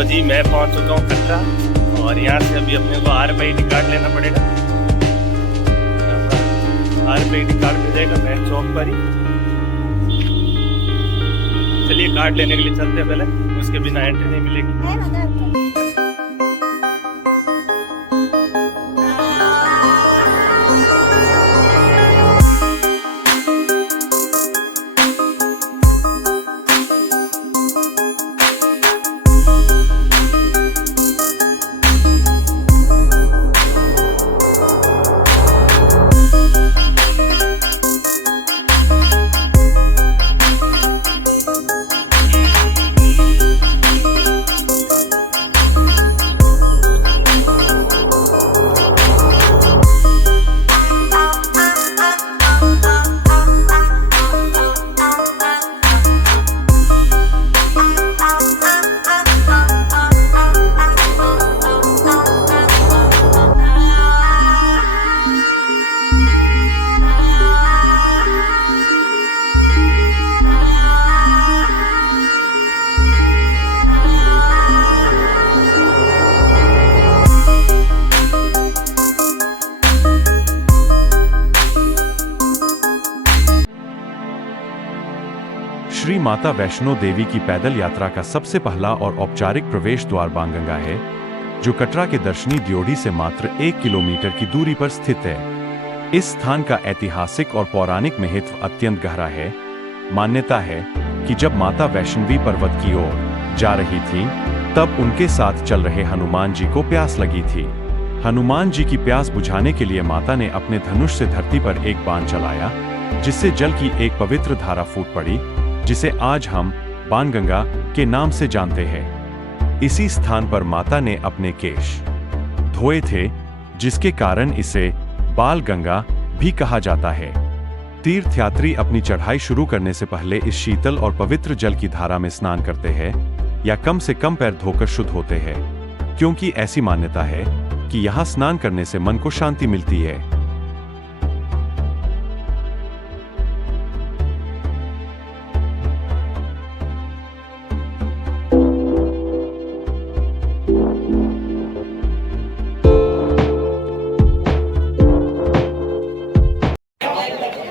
तो जी मैं पहुंच चुका हूँ कटरा और यहाँ से अभी अपने को RFID कार्ड लेना पड़ेगा। RFID कार्ड मिलेगा बैंक चौक पर ही। चलिए कार्ड लेने के लिए चलते हैं पहले, उसके बिना एंट्री नहीं मिलेगी। श्री माता वैष्णो देवी की पैदल यात्रा का सबसे पहला और औपचारिक प्रवेश द्वार बाणगंगा है, जो कटरा के दर्शनी ड्योढ़ी से मात्र 1 किलोमीटर की दूरी पर स्थित है। इस स्थान का ऐतिहासिक और पौराणिक महत्व अत्यंत गहरा है। मान्यता है कि जब माता वैष्णवी पर्वत की ओर जा रही थी, तब उनके साथ चल रहे हनुमान जी को प्यास लगी थी। हनुमान जी की प्यास बुझाने के लिए माता ने अपने धनुष से धरती पर एक बाण चलाया, जिससे जल की एक पवित्र धारा फूट पड़ी, जिसे आज हम बाणगंगा के नाम से जानते हैं। इसी स्थान पर माता ने अपने केश धोए थे, जिसके कारण इसे बालगंगा भी कहा जाता है। तीर्थयात्री अपनी चढ़ाई शुरू करने से पहले इस शीतल और पवित्र जल की धारा में स्नान करते हैं या कम से कम पैर धोकर शुद्ध होते हैं, क्योंकि ऐसी मान्यता है कि यहाँ स्नान करने से मन को शांति मिलती है।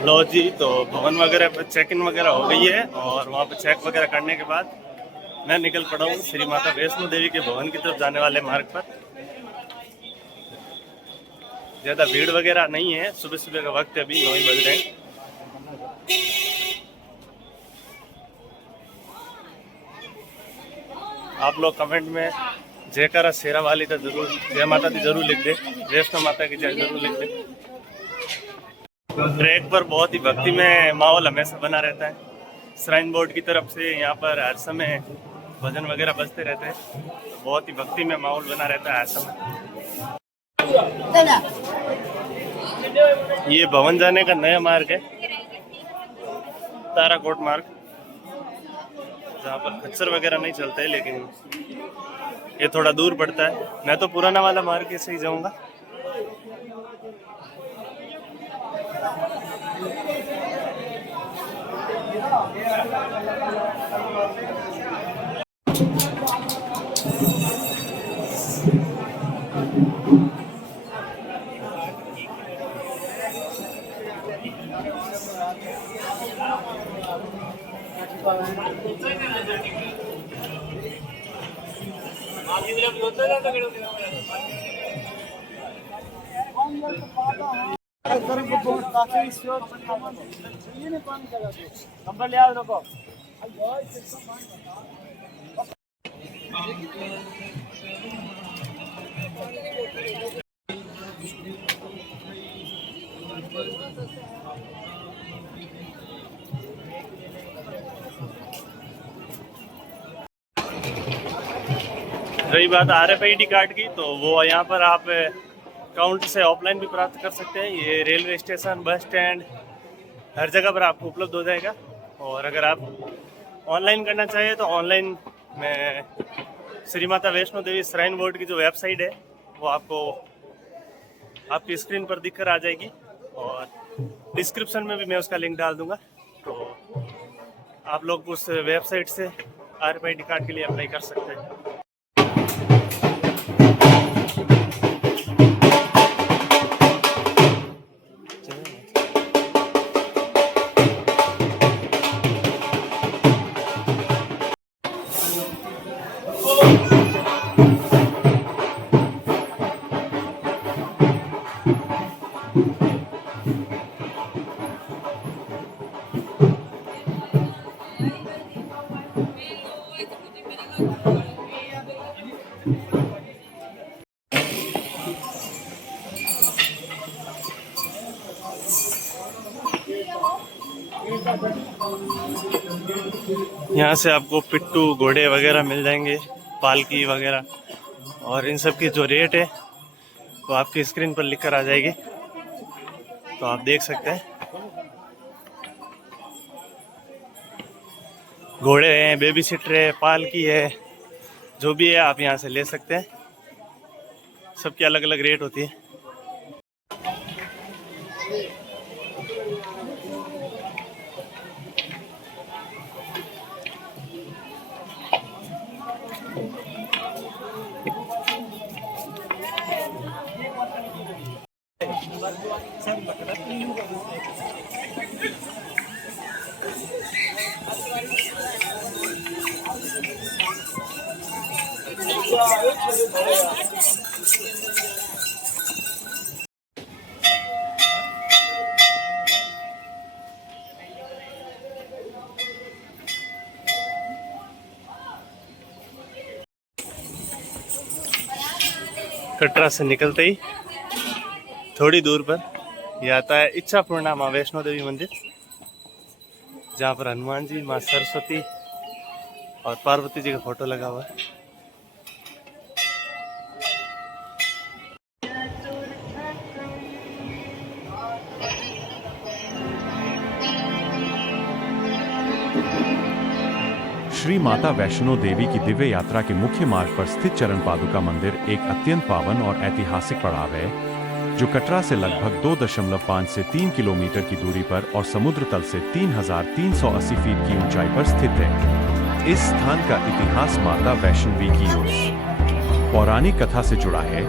लो जी, तो भवन वगैरह पर चेक इन वगैरह हो गई है और वहाँ पे चेक वगैरह करने के बाद मैं निकल पड़ा हूँ श्री माता वैष्णो देवी के भवन की तरफ जाने वाले मार्ग पर। ज़्यादा भीड़ वगैरह नहीं है, सुबह सुबह का वक्त है, अभी 9 बज रहे हैं। आप लोग कमेंट में जयकारा शेरा वाली तो जरूर, जय माता दी जरूर लिख दे, वैष्णो माता की जय जरूर लिख दे। ट्रैक पर बहुत ही भक्ति में माहौल हमेशा बना रहता है। श्राइन बोर्ड की तरफ से यहाँ पर हर समय भजन वगैरह बजते रहते हैं, तो बहुत ही भक्ति में माहौल बना रहता है हर समय। ये भवन जाने का नया मार्ग है, ताराकोट मार्ग, जहाँ पर खच्चर वगैरह नहीं चलते, लेकिन ये थोड़ा दूर पड़ता है। मैं तो पुराना वाला मार्ग से ही जाऊँगा। रही बात RFID कार्ड की, तो वो यहाँ पर आप काउंटर से ऑफलाइन भी प्राप्त कर सकते हैं। ये रेलवे स्टेशन, बस स्टैंड, हर जगह पर आपको उपलब्ध हो जाएगा। और अगर आप ऑनलाइन करना चाहिए तो ऑनलाइन में श्री माता वैष्णो देवी श्राइन बोर्ड की जो वेबसाइट है वो आपको आपकी स्क्रीन पर दिखकर आ जाएगी, और डिस्क्रिप्शन में भी मैं उसका लिंक डाल दूंगा। तो आप लोग उस वेबसाइट से RFID कार्ड के लिए अप्लाई कर सकते हैं। यहाँ से आपको पिट्ठू घोड़े वगैरह मिल जाएंगे, पालकी वगैरह, और इन सब की जो रेट है वो आपकी स्क्रीन पर लिख कर आ जाएगी, तो आप देख सकते हैं। घोड़े हैं, बेबी सीटर है, पालकी है, जो भी है आप यहाँ से ले सकते हैं। सबकी अलग अलग रेट होती है। कटरा से निकलते ही थोड़ी दूर पर यह आता है इच्छापूर्णा माँ वैष्णो देवी मंदिर, जहाँ पर हनुमान जी, माँ सरस्वती और पार्वती जी का फोटो लगा हुआ है। श्री माता वैष्णो देवी की दिव्य यात्रा के मुख्य मार्ग पर स्थित चरण पादुका मंदिर एक अत्यंत पावन और ऐतिहासिक पड़ाव है, जो कटरा से लगभग 2.5 से 3 किलोमीटर की दूरी पर और समुद्र तल से 3,380 फीट की ऊंचाई पर स्थित है। इस स्थान का इतिहास माता वैष्णवी की उस पौराणिक कथा से जुड़ा है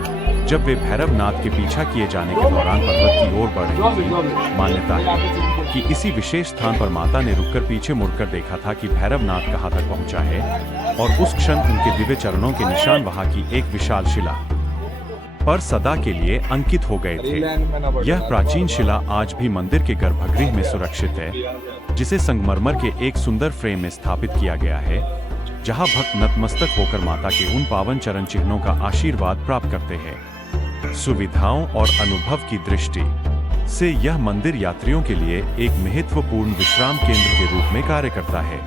जब वे भैरवनाथ के पीछा किए जाने के दौरान पर्वत की ओर बढ़ रही थी। मान्यता है कि इसी विशेष स्थान पर माता ने रुककर पीछे मुड़कर देखा था कि भैरवनाथ कहाँ तक पहुँचा है, और उस क्षण उनके दिव्य चरणों के निशान वहाँ की एक विशाल शिला पर सदा के लिए अंकित हो गए थे। यह प्राचीन शिला आज भी मंदिर के गर्भगृह में सुरक्षित है, जिसे संगमरमर के एक सुंदर फ्रेम में स्थापित किया गया है, जहां भक्त नतमस्तक होकर माता के उन पावन चरण चिन्हों का आशीर्वाद प्राप्त करते हैं। सुविधाओं और अनुभव की दृष्टि से यह मंदिर यात्रियों के लिए एक महत्वपूर्ण विश्राम केंद्र के रूप में कार्य करता है।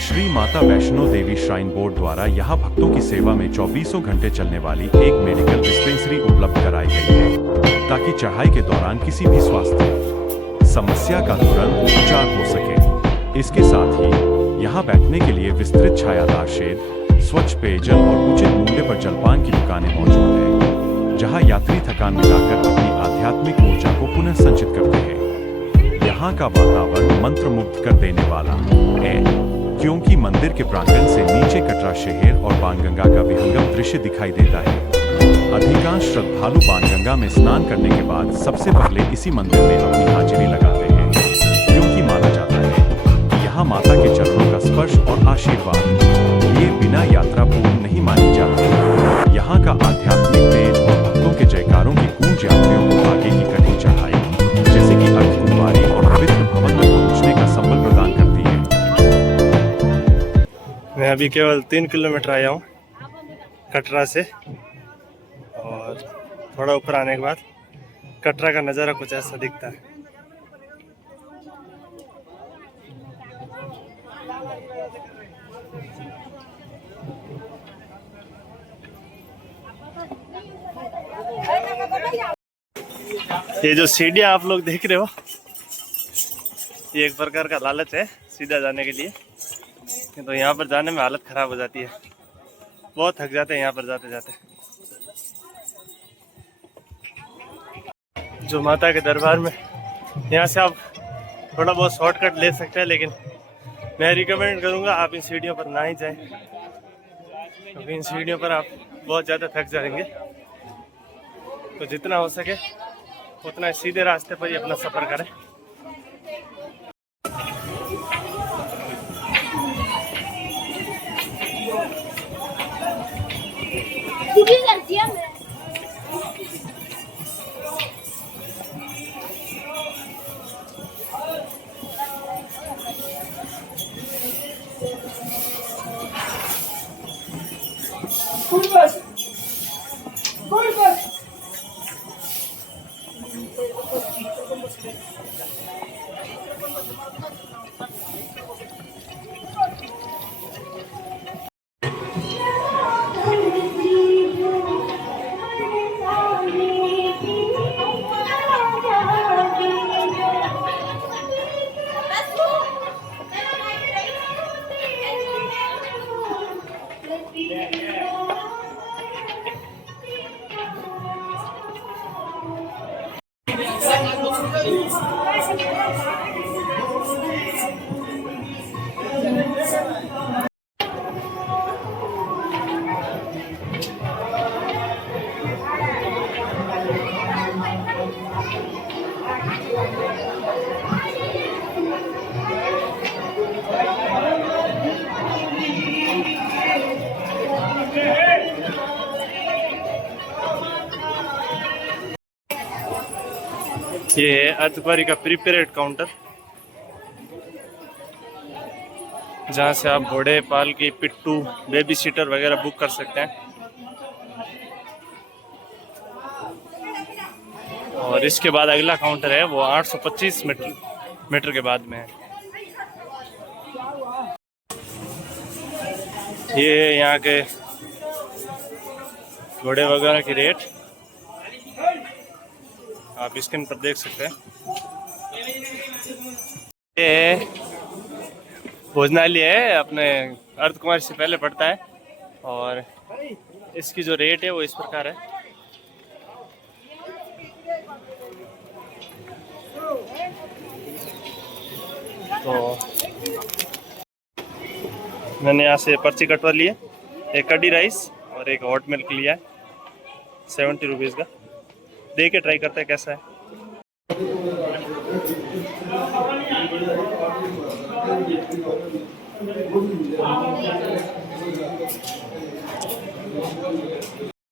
श्री माता वैष्णो देवी श्राइन बोर्ड द्वारा यहाँ भक्तों की सेवा में 24 घंटे चलने वाली एक मेडिकल डिस्पेंसरी उपलब्ध कराई गई है, ताकि चढ़ाई के दौरान किसी भी स्वास्थ्य समस्या का तुरंत उपचार हो सके। इसके साथ ही यहाँ बैठने के लिए विस्तृत छायादार शेड, स्वच्छ पेयजल और उचित मूल्य पर जलपान की दुकानें मौजूद है, जहाँ यात्री थकान मिटाकर अपनी आध्यात्मिक ऊर्जा को पुनः संचित करते हैं। यहाँ का वातावरण मंत्रमुग्ध कर देने वाला है, क्योंकि मंदिर के प्रांगण से नीचे कटरा शहर और बाणगंगा का विहंगम दृश्य दिखाई देता है। अधिकांश श्रद्धालु बाणगंगा में स्नान करने के बाद सबसे पहले इसी मंदिर में अपनी हाजिरी लगाते हैं, क्योंकि माना जाता है कि यहाँ माता के चरणों का स्पर्श और आशीर्वाद ये बिना यात्रा पूर्ण नहीं मानी जाती। यहाँ का आध्यात्मिक तेज और भक्तों के जयकारों की गूंज यात्रियों को आगे की कठिन चढ़ाई, जैसे कि अर्धकुंवारी और पवित्र भवन तक पहुँचने का संबल प्रदान करती है। मैं अभी केवल 3 किलोमीटर आया हूँ कटरा से, और थोड़ा ऊपर आने के बाद कटरा का नज़ारा कुछ ऐसा दिखता है। ये जो सीढ़ियाँ आप लोग देख रहे हो, ये एक प्रकार का लालच है सीधा जाने के लिए, तो यहाँ पर जाने में हालत ख़राब हो जाती है, बहुत थक जाते हैं यहाँ पर जाते जाते। जो माता के दरबार में यहाँ से आप थोड़ा बहुत शॉर्टकट ले सकते हैं, लेकिन मैं रिकमेंड करूँगा आप इन सीढ़ियों पर ना ही जाएं, क्योंकि इन सीढ़ियों पर आप बहुत ज़्यादा थक जाएंगे। तो जितना हो सके उतना सीधे रास्ते पर ही अपना सफ़र करें। ये है अर्धकुंवारी का प्रीपेड काउंटर, जहाँ से आप घोड़े, पालकी, पिट्ठू, बेबी सीटर वगैरह बुक कर सकते हैं। और इसके बाद अगला काउंटर है, वो 825 मीटर के बाद में है। ये यहाँ के घोड़े वगैरह की रेट आप स्क्रीन पर देख सकते हैं। ये भोजनालय है, अपने अर्धकुंवारी से पहले पड़ता है, और इसकी जो रेट है वो इस प्रकार है। तो मैंने यहाँ से पर्ची कटवा ली है, एक कड़ी राइस और एक हॉट मिल्क लिया है 70 रुपीज़ का। दे के ट्राई करते हैं कैसा है।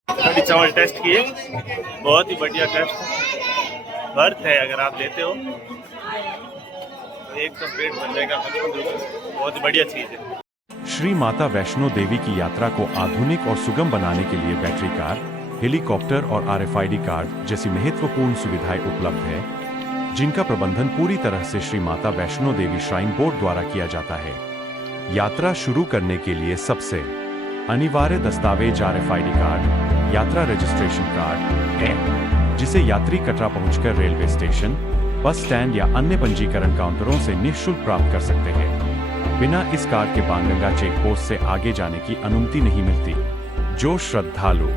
कड़ी चावल टेस्ट किए, बहुत ही बढ़िया टेस्ट, वर्थ है। अगर आप लेते हो तो एक तो पेट भर जाएगा, 55 रुपये, बहुत ही बढ़िया चीज़ है। श्री माता वैष्णो देवी की यात्रा को आधुनिक और सुगम बनाने के लिए बैटरी कार, हेलीकॉप्टर और RFID कार्ड जैसी महत्वपूर्ण सुविधाएं उपलब्ध है, जिनका प्रबंधन पूरी तरह से श्री माता वैष्णो देवी श्राइन बोर्ड द्वारा किया जाता है। यात्रा शुरू करने के लिए सबसे अनिवार्य दस्तावेज RFID कार्ड, यात्रा रजिस्ट्रेशन कार्ड है, जिसे यात्री कटरा पहुंचकर रेलवे स्टेशन, बस स्टैंड या अन्य पंजीकरण काउंटरों से निःशुल्क प्राप्त कर सकते हैं। बिना इस कार्ड के बाणगंगा चेक पोस्ट से आगे जाने की अनुमति नहीं मिलती। जो श्रद्धालु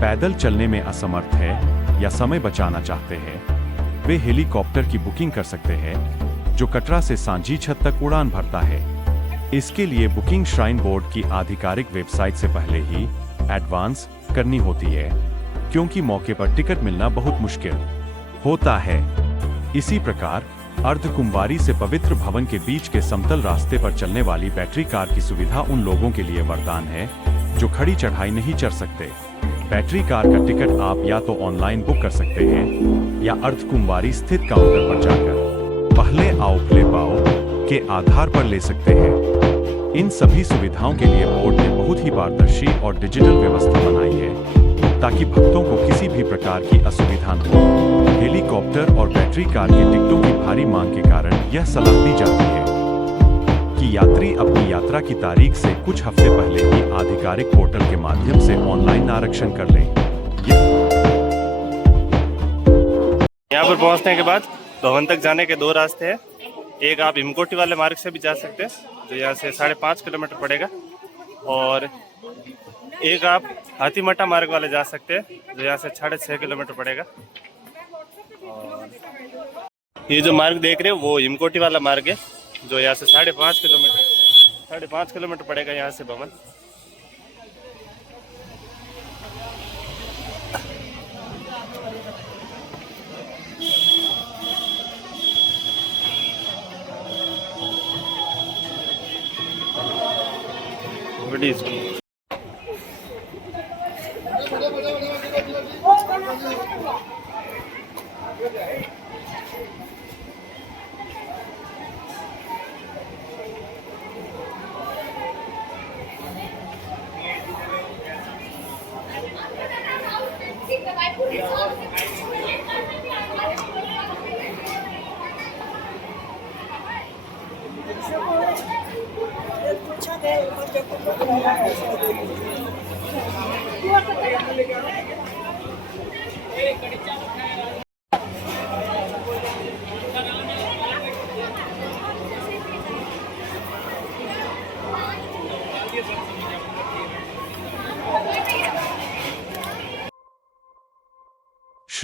पैदल चलने में असमर्थ है या समय बचाना चाहते हैं, वे हेलीकॉप्टर की बुकिंग कर सकते हैं, जो कटरा से सांझी छत तक उड़ान भरता है। इसके लिए बुकिंग श्राइन बोर्ड की आधिकारिक वेबसाइट से पहले ही एडवांस करनी होती है, क्योंकि मौके पर टिकट मिलना बहुत मुश्किल होता है। इसी प्रकार अर्धकुंवारी से पवित्र भवन के बीच के समतल रास्ते पर चलने वाली बैटरी कार की सुविधा उन लोगों के लिए वरदान है जो खड़ी चढ़ाई नहीं चढ़ सकते। बैटरी कार का टिकट आप या तो ऑनलाइन बुक कर सकते हैं या अर्धकुंवारी स्थित काउंटर पर जाकर पहले आओ पहले पाओ के आधार पर ले सकते हैं। इन सभी सुविधाओं के लिए बोर्ड ने बहुत ही पारदर्शी और डिजिटल व्यवस्था बनाई है, ताकि भक्तों को किसी भी प्रकार की असुविधा न हो। हेलीकॉप्टर और बैटरी कार के टिकटों की भारी मांग के कारण यह सलाह दी जाती है कि यात्री अपनी यात्रा की तारीख से कुछ हफ्ते पहले ही आधिकारिक पोर्टल के माध्यम से ऑनलाइन आरक्षण कर लें। यहाँ पर पहुँचने के बाद भवन तक जाने के दो रास्ते हैं। एक आप हिमकोटी वाले मार्ग से भी जा सकते हैं, जो यहाँ से 5.5 किलोमीटर पड़ेगा, और एक आप हाथीमटा मार्ग वाले जा सकते हैं, जो यहाँ से 6.5 किलोमीटर पड़ेगा। और ये जो मार्ग देख रहे हो वो हिमकोटी वाला मार्ग है, जो यहाँ से 5.5 किलोमीटर पड़ेगा यहाँ से भवन। बड़ी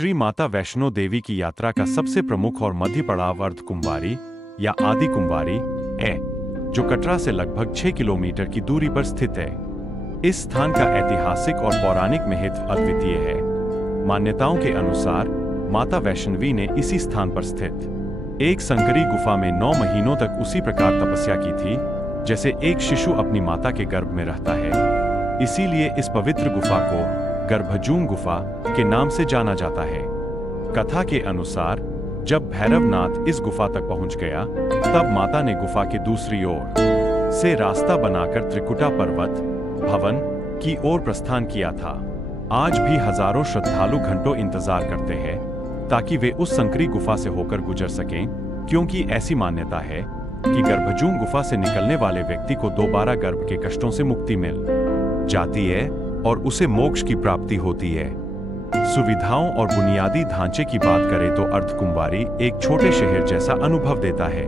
श्री माता वैष्णो देवी की यात्रा का सबसे प्रमुख और मध्य पड़ाव अर्धकुंवारी या आदि कुंवारी है, जो कटरा से लगभग 6 किलोमीटर की दूरी पर स्थित है। इस स्थान का ऐतिहासिक और पौराणिक महत्व अद्वितीय है। मान्यताओं के अनुसार माता वैष्णवी ने इसी स्थान पर स्थित एक संकरी गुफा में 9 महीनों तक उसी प्रकार तपस्या की थी जैसे एक शिशु अपनी माता के गर्भ में रहता है। इसीलिए इस पवित्र गुफा को गर्भजूम गुफा के नाम से जाना जाता है। कथा के अनुसार जब भैरवनाथ इस गुफा तक पहुंच गया, तब माता ने गुफा के दूसरी ओर से रास्ता बनाकर त्रिकुटा पर्वत भवन की ओर प्रस्थान किया था। आज भी हजारों श्रद्धालु घंटों इंतजार करते हैं ताकि वे उस संकरी गुफा से होकर गुजर सकें, क्योंकि ऐसी मान्यता है कि गर्भजूम गुफा से निकलने वाले व्यक्ति को दोबारा गर्भ के कष्टों से मुक्ति मिल जाती है और उसे मोक्ष की प्राप्ति होती है। सुविधाओं और बुनियादी ढांचे की बात करें तो अर्धकुंवारी एक छोटे शहर जैसा अनुभव देता है।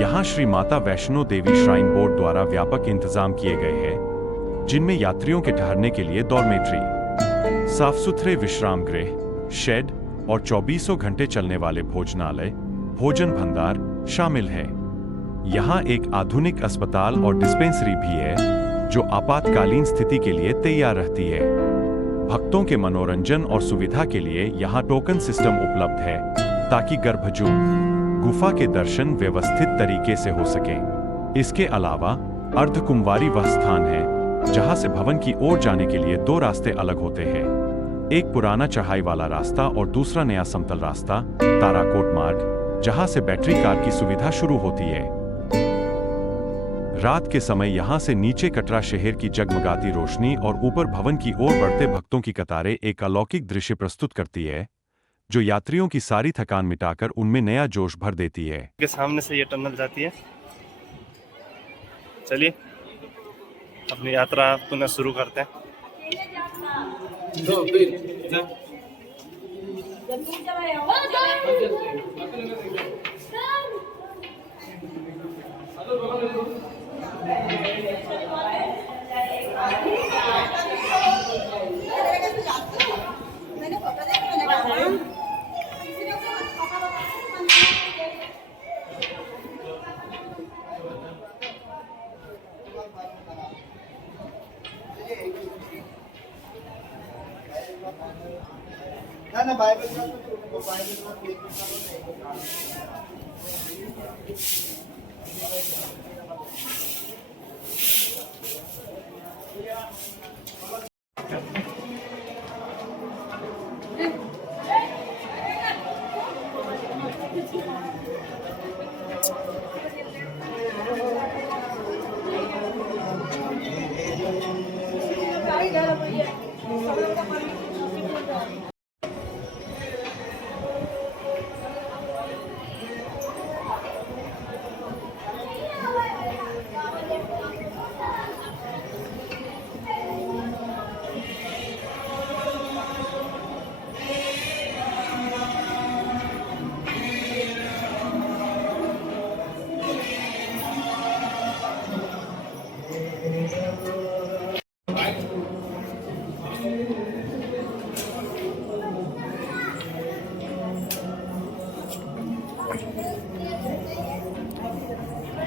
यहाँ श्री माता वैष्णो देवी श्राइन बोर्ड द्वारा व्यापक इंतजाम किए गए हैं, जिनमें यात्रियों के ठहरने के लिए डॉर्मेट्री, साफ सुथरे विश्राम गृह, शेड और 24 घंटे चलने वाले भोजनालय, भोजन भंडार शामिल है। यहाँ एक आधुनिक अस्पताल और डिस्पेंसरी भी है जो आपातकालीन स्थिति के लिए तैयार रहती है। भक्तों के मनोरंजन और सुविधा के लिए यहाँ टोकन सिस्टम उपलब्ध है ताकि गर्भजूम गुफा के दर्शन व्यवस्थित तरीके से हो सके। इसके अलावा अर्धकुंवारी वह स्थान है जहाँ से भवन की ओर जाने के लिए 2 रास्ते अलग होते हैं, एक पुराना चढ़ाई वाला रास्ता और दूसरा नया समतल रास्ता ताराकोट मार्ग, जहाँ से बैटरी कार की सुविधा शुरू होती है। रात के समय यहाँ से नीचे कटरा शहर की जगमगाती रोशनी और ऊपर भवन की ओर बढ़ते भक्तों की कतारें एक अलौकिक दृश्य प्रस्तुत करती है, जो यात्रियों की सारी थकान मिटाकर उनमें नया जोश भर देती है। के सामने से ये टनल जाती है। चलिए अपनी यात्रा पुनः शुरू करते हैं। ना बाइबल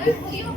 Thank you.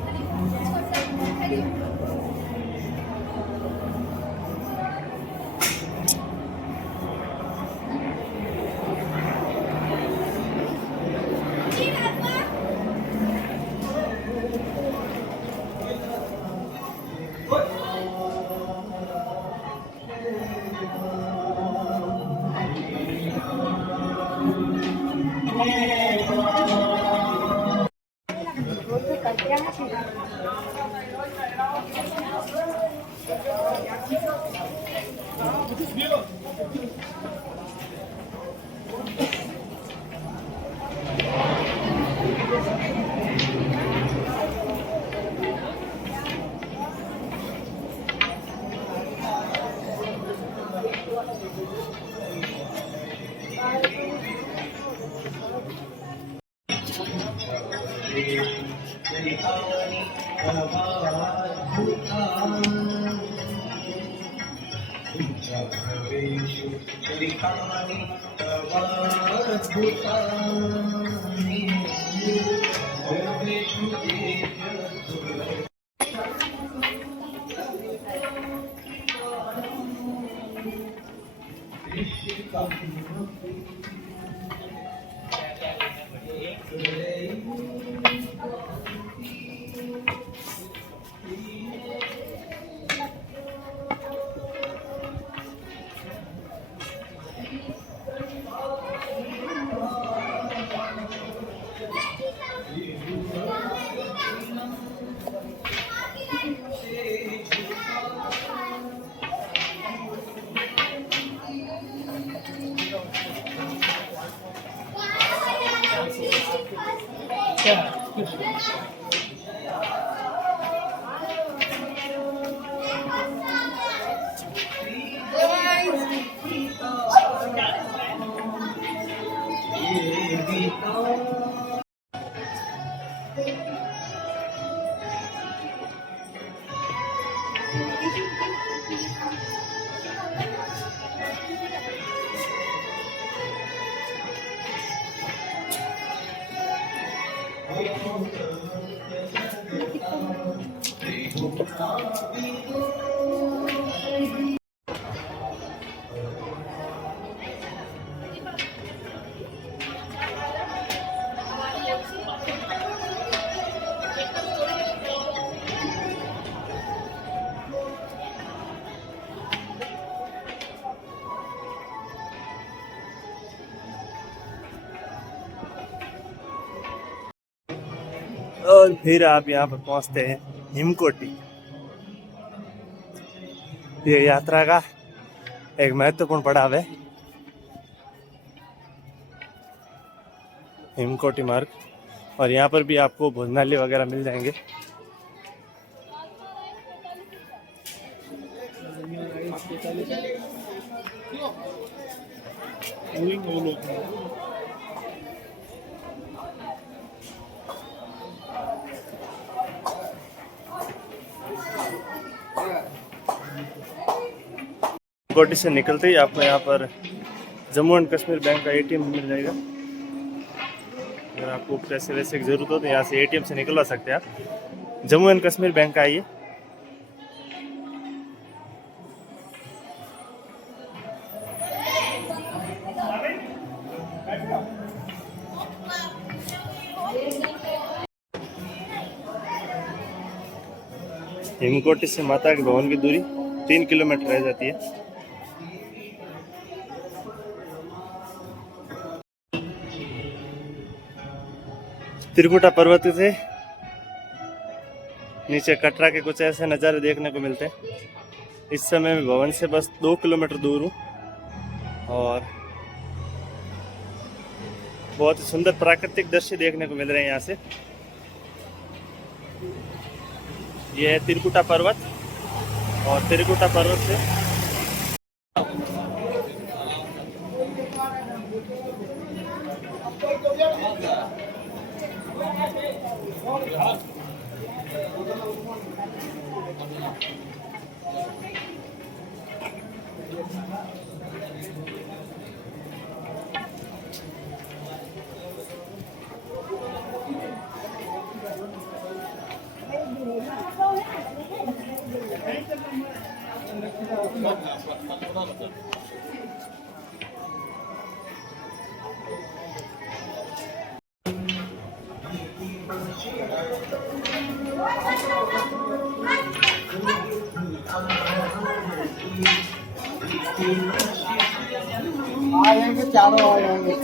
और फिर आप यहाँ पर पहुँचते हैं हिमकोटी। ये यात्रा का एक महत्वपूर्ण पड़ाव है, हिमकोटी मार्ग। और यहाँ पर भी आपको भोजनालय वगैरह मिल जाएंगे। हिमकोटी से निकलते ही आपको यहाँ पर जम्मू एंड कश्मीर बैंक का एटीएम मिल जाएगा। अगर आपको पैसे वैसे की ज़रूरत हो तो यहाँ से एटीएम से निकलवा सकते हैं आप। जम्मू एंड कश्मीर बैंक आइए। हिमकोटी से माता के भवन की दूरी 3 किलोमीटर रह जाती है। त्रिकुटा पर्वत से नीचे कटरा के कुछ ऐसे नज़ारे देखने को मिलते हैं। इस समय मैं भवन से बस 2 किलोमीटर दूर हूँ और बहुत ही सुंदर प्राकृतिक दृश्य देखने को मिल रहे हैं यहाँ से। यह है त्रिकुटा पर्वत और त्रिकुटा पर्वत से आएंगे, चारों आएंगे।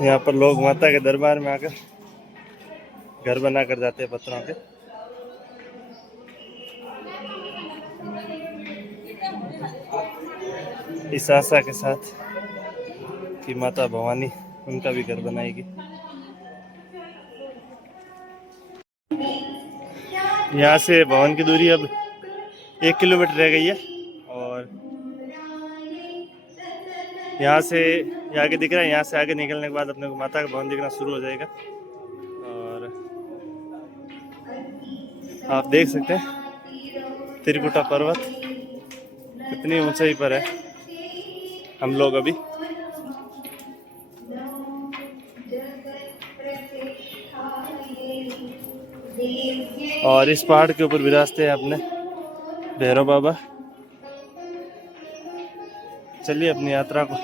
यहाँ पर लोग माता के दरबार में आकर घर बना कर जाते हैं पत्थरों के। इस आशा के साथ कि माता भवानी उनका भी घर बनाएगी। यहाँ से भवन की दूरी अब 1 किलोमीटर रह गई है और यहाँ से आगे दिख रहा है, यहाँ से आगे निकलने के बाद अपने को माता का भवन दिखना शुरू हो जाएगा। और आप देख सकते हैं त्रिकुटा पर्वत कितनी ऊंचाई पर है। हम लोग अभी और इस पहाड़ के ऊपर विराजते हैं अपने भैरव बाबा। चलिए अपनी यात्रा को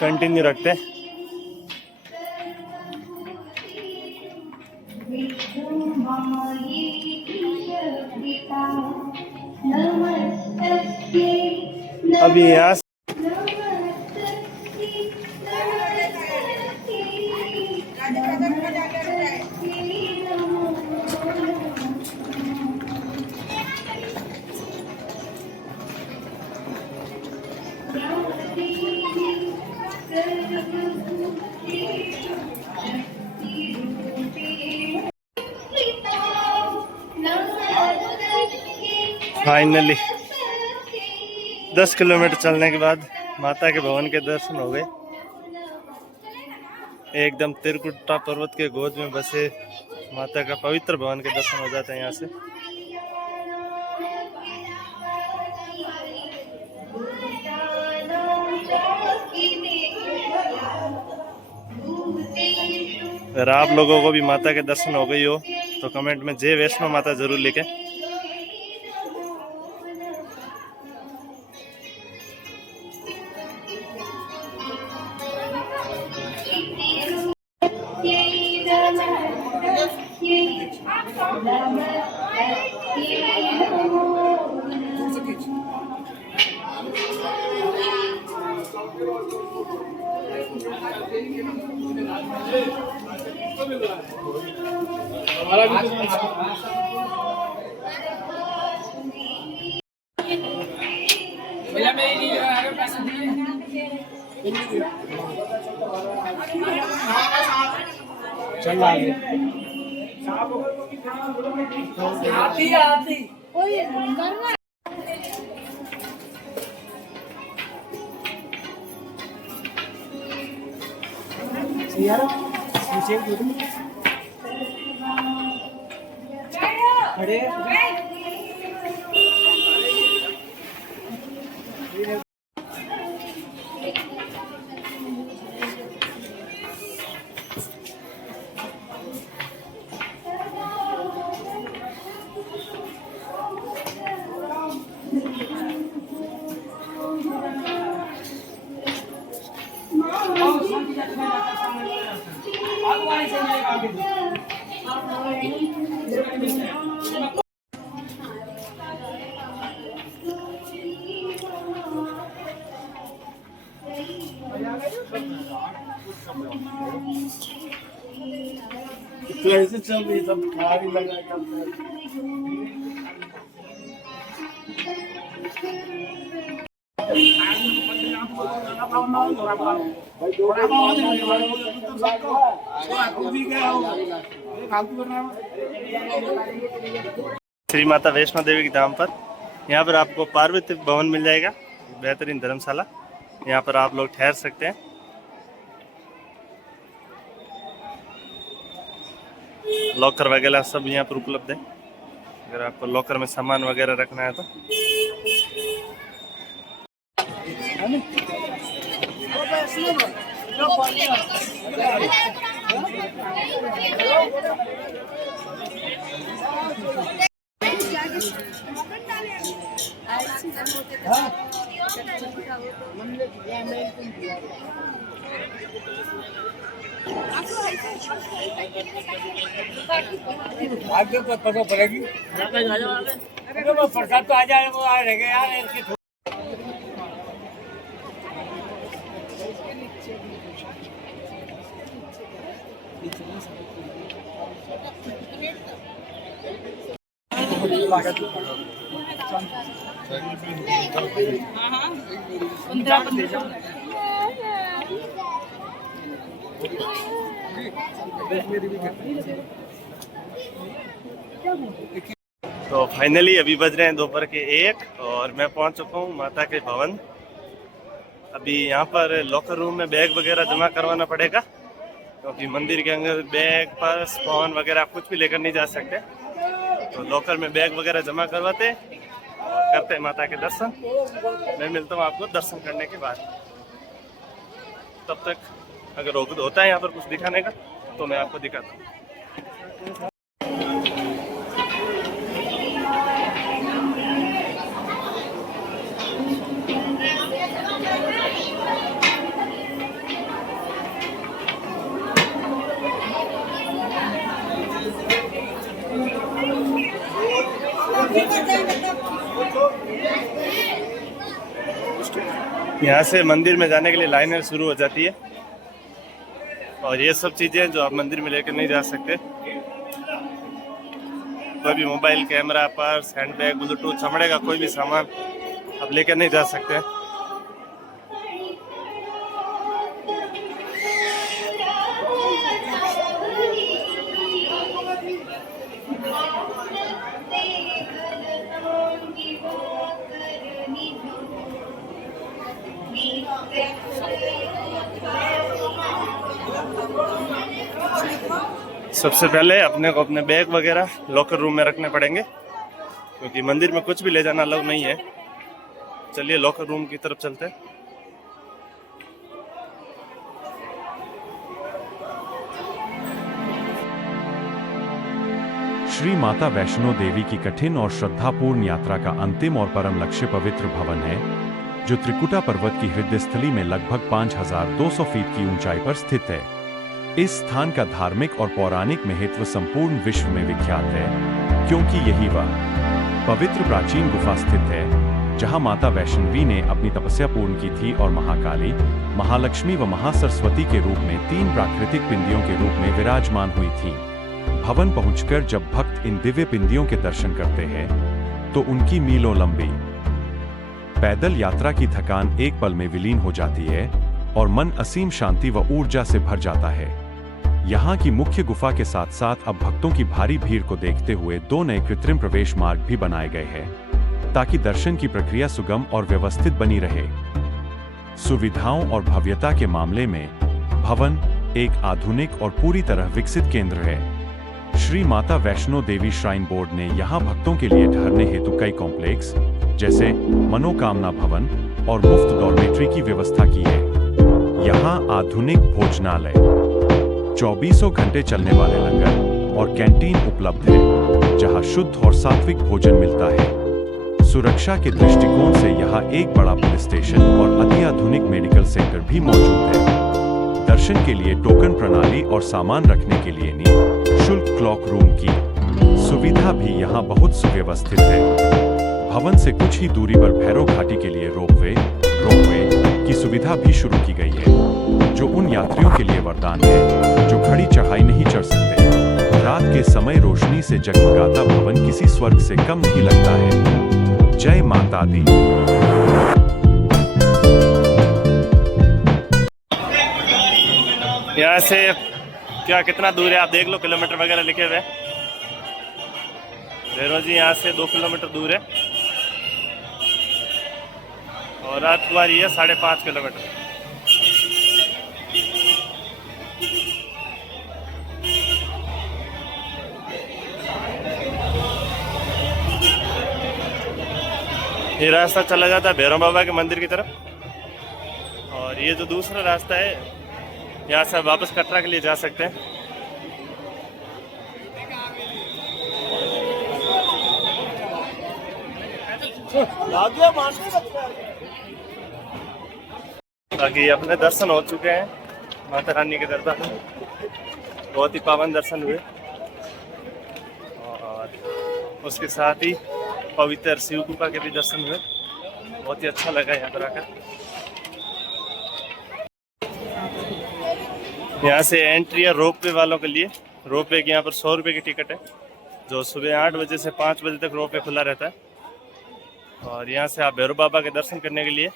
कंटिन्यू रखते हैं। अभी यहाँ फाइनली 10 किलोमीटर चलने के बाद माता के भवन के दर्शन हो गए। एकदम त्रिकुटा पर्वत के गोद में बसे माता का पवित्र भवन के दर्शन हो जाते हैं यहाँ से। अगर आप लोगों को भी माता के दर्शन हो गई हो तो कमेंट में जय वैष्णो माता जरूर लिखें। ऐसे चल रही सब खारी लगा श्री माता वैष्णो देवी के धाम पर यहाँ पर आपको पार्वती भवन मिल जाएगा, बेहतरीन धर्मशाला। यहाँ पर आप लोग ठहर सकते हैं। लॉकर वगैरह सब यहाँ पर उपलब्ध है, अगर आपको लॉकर में सामान वगैरह रखना है तो। आगे पता पड़ेगी प्रसाद तो आ जाए वो आ रह गए यार। तो फाइनली अभी बज रहे हैं दोपहर के 1 और मैं पहुंच चुका हूं माता के भवन। अभी यहाँ पर लॉकर रूम में बैग वगैरह जमा करवाना पड़ेगा, क्योंकि मंदिर के अंदर बैग पर्स फोन वगैरह आप कुछ भी लेकर नहीं जा सकते। तो लॉकर में बैग वगैरह जमा करवाते और करते हैं माता के दर्शन। मैं मिलता हूँ आपको दर्शन करने के बाद। तब तक अगर होता है यहाँ पर कुछ दिखाने का तो मैं आपको दिखाता हूँ। यहाँ से मंदिर में जाने के लिए लाइनें शुरू हो जाती है और ये सब चीज़ें जो आप मंदिर में लेकर नहीं जा सकते, कोई भी mobile camera purse handbag Bluetooth चमड़े का कोई भी सामान आप लेकर नहीं जा सकते। सबसे पहले अपने को अपने बैग वगैरह लॉकर रूम में रखने पड़ेंगे, क्योंकि मंदिर में कुछ भी ले जाना अलाउ नहीं है। चलिए लॉकर रूम की तरफ चलते हैं। श्री माता वैष्णो देवी की कठिन और श्रद्धापूर्ण यात्रा का अंतिम और परम लक्ष्य पवित्र भवन है, जो त्रिकुटा पर्वत की हृदय स्थली में लगभग 5200 फीट की ऊंचाई पर स्थित है। इस स्थान का धार्मिक और पौराणिक महत्व संपूर्ण विश्व में विख्यात है, क्योंकि यही वह पवित्र प्राचीन गुफा स्थित है जहां माता वैष्णवी ने अपनी तपस्या पूर्ण की थी और महाकाली, महालक्ष्मी व महासरस्वती के रूप में 3 प्राकृतिक पिंडियों के रूप में विराजमान हुई थी। भवन पहुंचकर जब भक्त इन दिव्य पिंडियों के दर्शन करते हैं तो उनकी मीलों लंबी पैदल यात्रा की थकान एक पल में विलीन हो जाती है और मन असीम शांति व ऊर्जा से भर जाता है। यहाँ की मुख्य गुफा के साथ साथ अब भक्तों की भारी भीड़ को देखते हुए 2 नए कृत्रिम प्रवेश मार्ग भी बनाए गए हैं, ताकि दर्शन की प्रक्रिया सुगम और व्यवस्थित बनी रहे। सुविधाओं और भव्यता के मामले में भवन एक आधुनिक और पूरी तरह विकसित केंद्र है। श्री माता वैष्णो देवी श्राइन बोर्ड ने यहाँ भक्तों के लिए ठहरने हेतु कई कॉम्प्लेक्स जैसे मनोकामना भवन और मुफ्त डॉर्मेट्री की व्यवस्था की है। यहाँ आधुनिक भोजनालय, 24 घंटे चलने वाले लंगर और कैंटीन उपलब्ध है, जहाँ शुद्ध और सात्विक भोजन मिलता है। सुरक्षा के दृष्टिकोण से यहाँ एक बड़ा पुलिस स्टेशन और अत्याधुनिक मेडिकल सेंटर भी मौजूद है। दर्शन के लिए टोकन प्रणाली और सामान रखने के लिए निःशुल्क क्लॉक रूम की सुविधा भी यहाँ बहुत सुव्यवस्थित है। भवन से कुछ ही दूरी पर भैरव घाटी के लिए रोपवे की सुविधा भी शुरू की गई है, जो उन यात्रियों के लिए वरदान है जो खड़ी चढ़ाई नहीं चढ़ सकते। रात के समय रोशनी से जगमगाता भवन किसी स्वर्ग से कम नहीं लगता है। जय माता दी। यहाँ से क्या कितना दूर है आप देख लो, किलोमीटर वगैरह लिखे हुए। भैरव जी यहाँ से 2 किलोमीटर दूर है और रात कुमारी है 5.5 किलोमीटर। ये रास्ता चला जाता है भैरव बाबा के मंदिर की तरफ, और ये जो दूसरा रास्ता है यहाँ से वापस कटरा के लिए जा सकते हैं। बाकी अपने दर्शन हो चुके हैं माता रानी के दरबार में, बहुत ही पावन दर्शन हुए और उसके साथ ही पवित्र शिव गुफा के भी दर्शन हुए। बहुत ही अच्छा लगा यहाँ पर आकर। यहाँ से एंट्री है रोपवे वालों के लिए। रोपवे की यहाँ पर 100 रुपये की टिकट है, जो सुबह 8 बजे से 5 बजे तक रोपवे खुला रहता है। और यहाँ से आप भैरव बाबा के दर्शन करने के लिए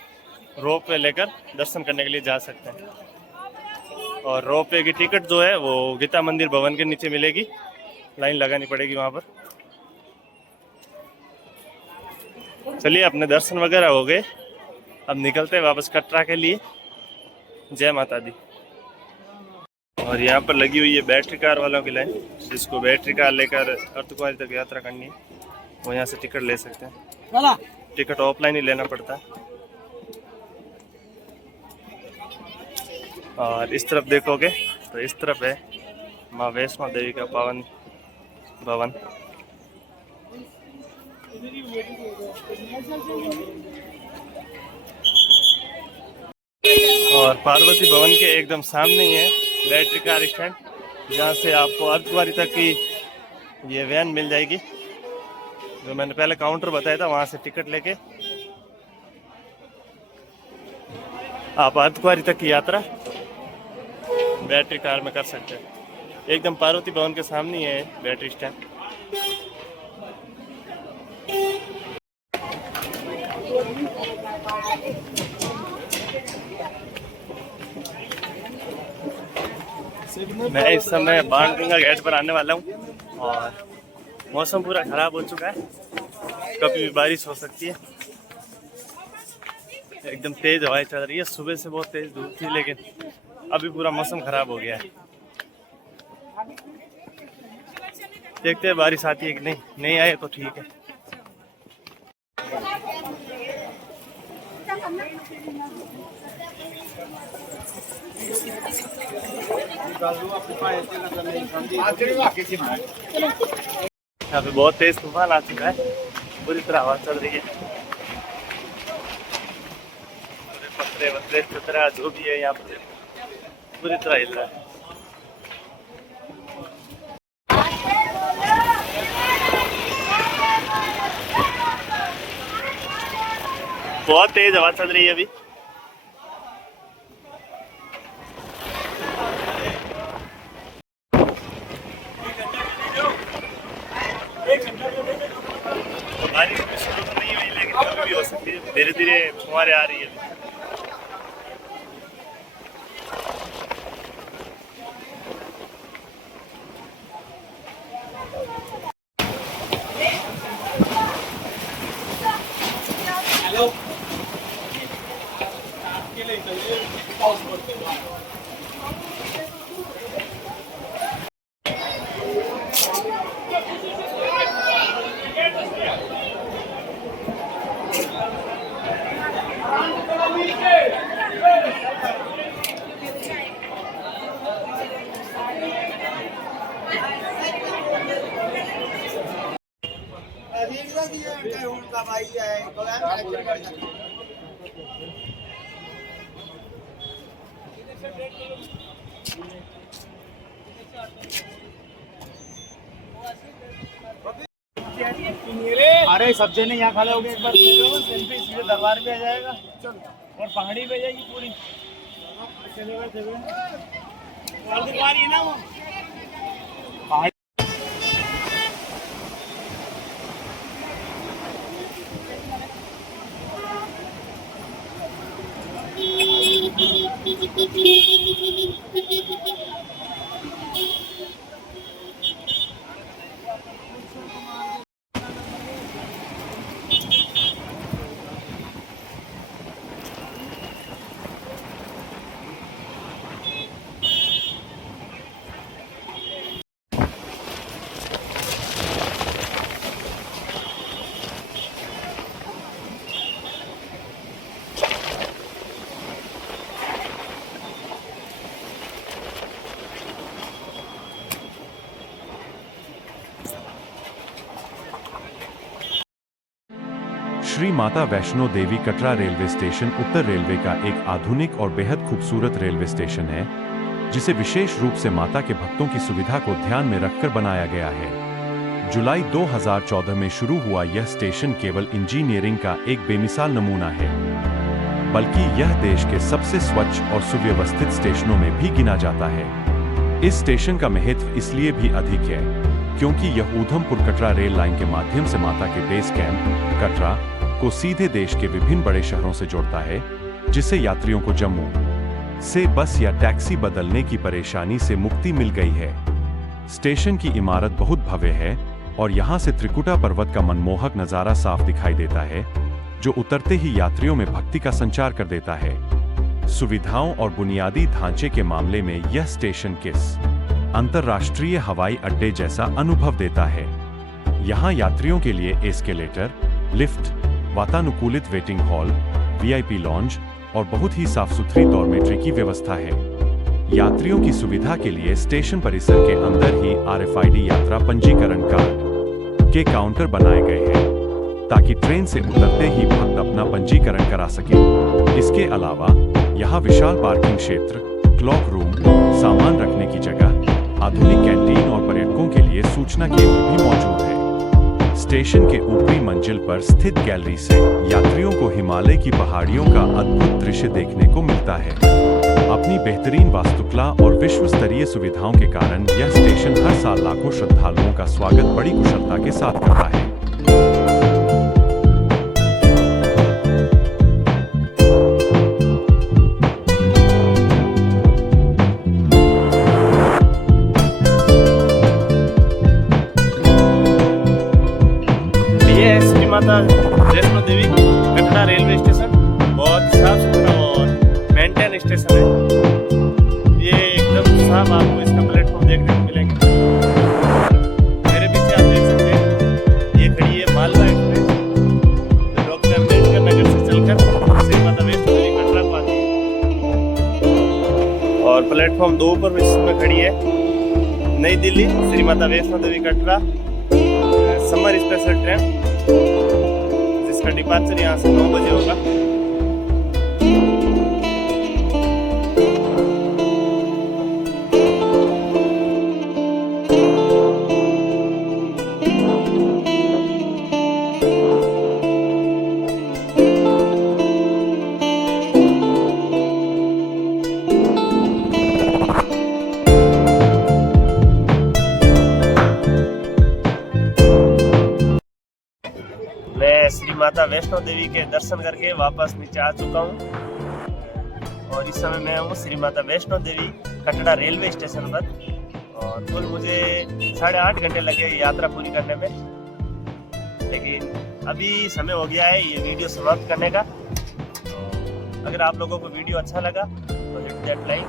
रोप वे लेकर दर्शन करने के लिए जा सकते हैं। और रोप वे की टिकट जो है वो गीता मंदिर भवन के नीचे मिलेगी, लाइन लगानी पड़ेगी वहाँ पर। चलिए, अपने दर्शन वगैरह हो गए, अब निकलते हैं वापस कटरा के लिए। जय माता दी। और यहाँ पर लगी हुई है बैटरी कार वालों की लाइन, जिसको बैटरी कार लेकर अर्धकुंवारी तक यात्रा करनी है वो यहाँ से टिकट ले सकते हैं। टिकट ऑफलाइन ही लेना पड़ता है। और इस तरफ देखोगे तो इस तरफ है माँ वैष्णो देवी का पावन भवन। और पार्वती भवन के एकदम सामने ही है बैटरी कार स्टैंड, जहाँ से आपको अर्धकुंवारी तक की ये वैन मिल जाएगी। जो मैंने पहले काउंटर बताया था, वहाँ से टिकट लेके आप अर्धकुंवारी तक की यात्रा बैटरी कार में कर सकते हैं। एकदम पार्वती भवन के सामने ही है बैटरी स्टैंड। मैं इस समय बाणगंगा गेट पर आने वाला हूँ और मौसम पूरा खराब हो चुका है, कभी भी बारिश हो सकती है। एकदम तेज हवाएं चल रही है। सुबह से बहुत तेज धूप थी, लेकिन अभी पूरा मौसम खराब हो गया है। देखते हैं बारिश आती है कि नहीं। नहीं आए तो ठीक है। यहाँ पे बहुत तेज तूफान आ चुका है, पूरी तरह हवा चल रही है। पत्थरे वत्थरे चतरा जो भी है यहाँ पर पूरी तरह हिल रहा है। बहुत तेज हवा चल रही है अभी। बारिश शुरू तो नहीं हुई, लेकिन कभी भी हो सकती है। धीरे धीरे फुहारें आ रही है। अरे सब जने यहाँ खड़े हो गए, एक बार सेल्फी सीधे दरबार पे आ जाएगा। चलो, और पहाड़ी पे जाएगी पूरी। चलेगा ना वो पहाड़ी। श्री माता वैष्णो देवी कटरा रेलवे स्टेशन उत्तर रेलवे का एक आधुनिक और बेहद खूबसूरत रेलवे स्टेशन है, जिसे विशेष रूप से माता के भक्तों की सुविधा को ध्यान में रखकर बनाया गया है। जुलाई 2014 में शुरू हुआ यह स्टेशन केवल इंजीनियरिंग का एक बेमिसाल नमूना है, बल्कि यह देश के सबसे स्वच्छ और सुव्यवस्थित स्टेशनों में भी गिना जाता है। इस स्टेशन का महत्व इसलिए भी अधिक है क्योंकि यह ऊधमपुर कटरा रेल लाइन के माध्यम से माता के बेस कैंप कटरा, को सीधे देश के विभिन्न बड़े शहरों से जोड़ता है, जिससे यात्रियों को जम्मू से बस या टैक्सी बदलने की परेशानी से मुक्ति मिल गई है। स्टेशन की इमारत बहुत भव्य है और यहाँ से त्रिकुटा पर्वत का मनमोहक नज़ारा साफ दिखाई देता है, जो उतरते ही यात्रियों में भक्ति का संचार कर देता है। सुविधाओं और बुनियादी ढांचे के मामले में यह स्टेशन किस अंतर्राष्ट्रीय हवाई अड्डे जैसा अनुभव देता है। यहाँ यात्रियों के लिए एस्केलेटर, लिफ्ट, वातानुकूलित वेटिंग हॉल, वीआईपी लॉन्ज और बहुत ही साफ सुथरी डॉर्मेट्री की व्यवस्था है। यात्रियों की सुविधा के लिए स्टेशन परिसर के अंदर ही RFID यात्रा पंजीकरण कार्ड के काउंटर बनाए गए हैं, ताकि ट्रेन से उतरते ही भक्त अपना पंजीकरण करा सके। इसके अलावा यहाँ विशाल पार्किंग क्षेत्र, क्लॉक रूम, सामान रखने की जगह, आधुनिक कैंटीन और पर्यटकों के लिए सूचना केंद्र भी मौजूद है। स्टेशन के ऊपरी मंजिल पर स्थित गैलरी से यात्रियों को हिमालय की पहाड़ियों का अद्भुत दृश्य देखने को मिलता है। अपनी बेहतरीन वास्तुकला और विश्व स्तरीय सुविधाओं के कारण यह स्टेशन हर साल लाखों श्रद्धालुओं का स्वागत बड़ी कुशलता के साथ करता है। श्री माता वैष्णो देवी कटरा रेलवे स्टेशन बहुत साफ सुथरा और मेंटेन स्टेशन है। ये एकदम साफ आपको इसका प्लेटफॉर्म देखने को मिलेंगे। मेरे पीछे आप देख सकते हैं, ये खड़ी है मालवा एक्सप्रेस, जो डॉक्टर अम्बेडकर नगर से चलकर श्री माता वैष्णो देवी कटरा को आती है। और प्लेटफॉर्म 2 पर इसमें खड़ी है नई Delhi Shri Mata Vaishno Devi Katra summer special train, जिसका डिपार्चर यहाँ से 9 बजे होगा। मैं श्री माता वैष्णो देवी के दर्शन करके वापस नीचे आ चुका हूँ और इस समय मैं हूँ श्री माता वैष्णो देवी कटरा रेलवे स्टेशन पर। और कुल मुझे 8.5 घंटे लगे यात्रा पूरी करने में, लेकिन अभी समय हो गया है ये वीडियो समाप्त करने का। तो अगर आप लोगों को वीडियो अच्छा लगा तो hit that like,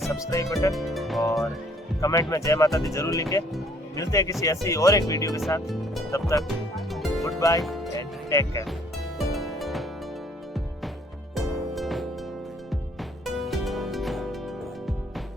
subscribe button और कमेंट में जय माता दी जरूर लिखें। मिलते हैं किसी ऐसी और एक वीडियो के साथ, तब तक Goodbye and take care.